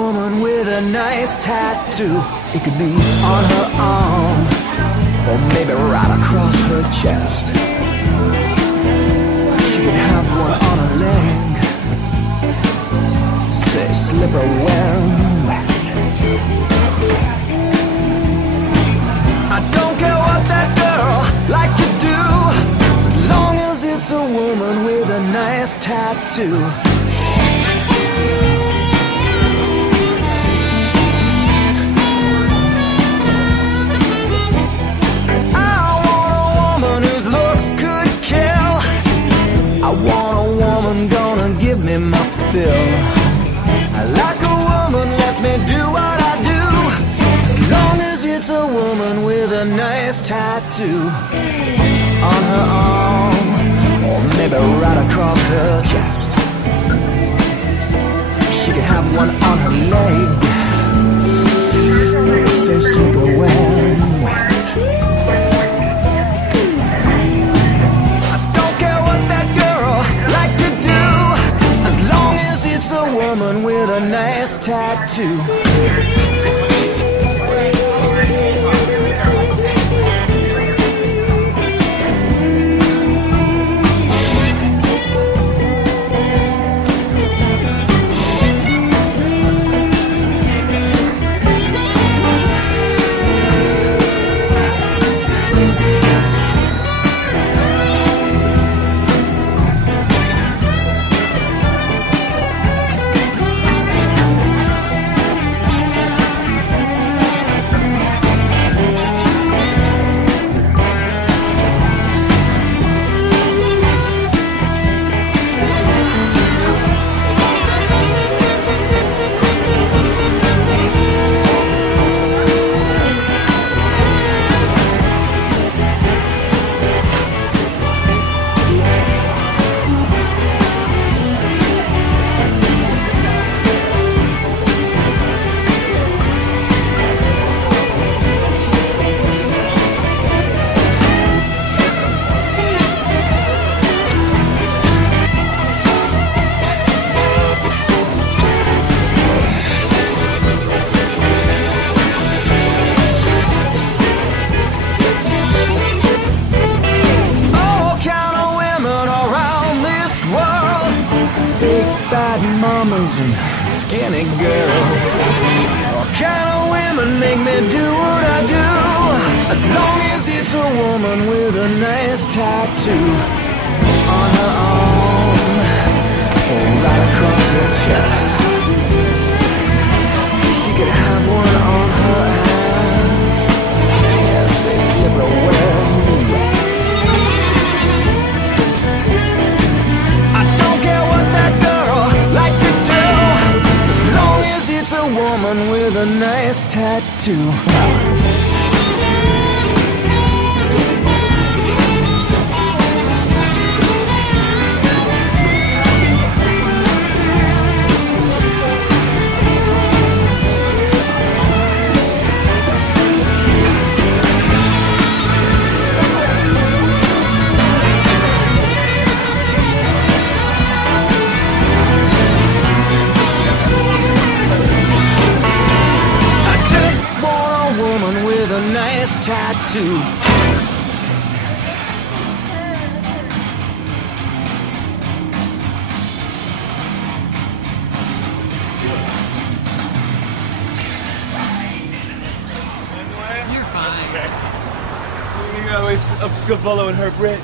woman with a nice tattoo. It could be on her arm, or maybe right across her chest. She could have one on her leg, say slipper when wet. I don't care what that girl like to do, as long as it's a woman with a nice tattoo. I want a woman whose looks could kill. I want a woman gonna give me my fill. I like a woman, let me do what I do, as long as it's a woman with a nice tattoo on her arm, or maybe right across her chest. She could have one on her leg, say super when wet. I don't care what that girl like to do, as long as it's a woman with a nice tattoo. Mamas and skinny girls. All kind of women make me do what I do, as long as it's a woman with a nice tattoo on her arm, or right across her chest. She could have one on her ass, yeah, say slipper when wet. I don't care what that girl like to do, as long as it's a woman with a nice tattoo. Tattoo. You're fine. Okay. You know, I'm still following her Brit.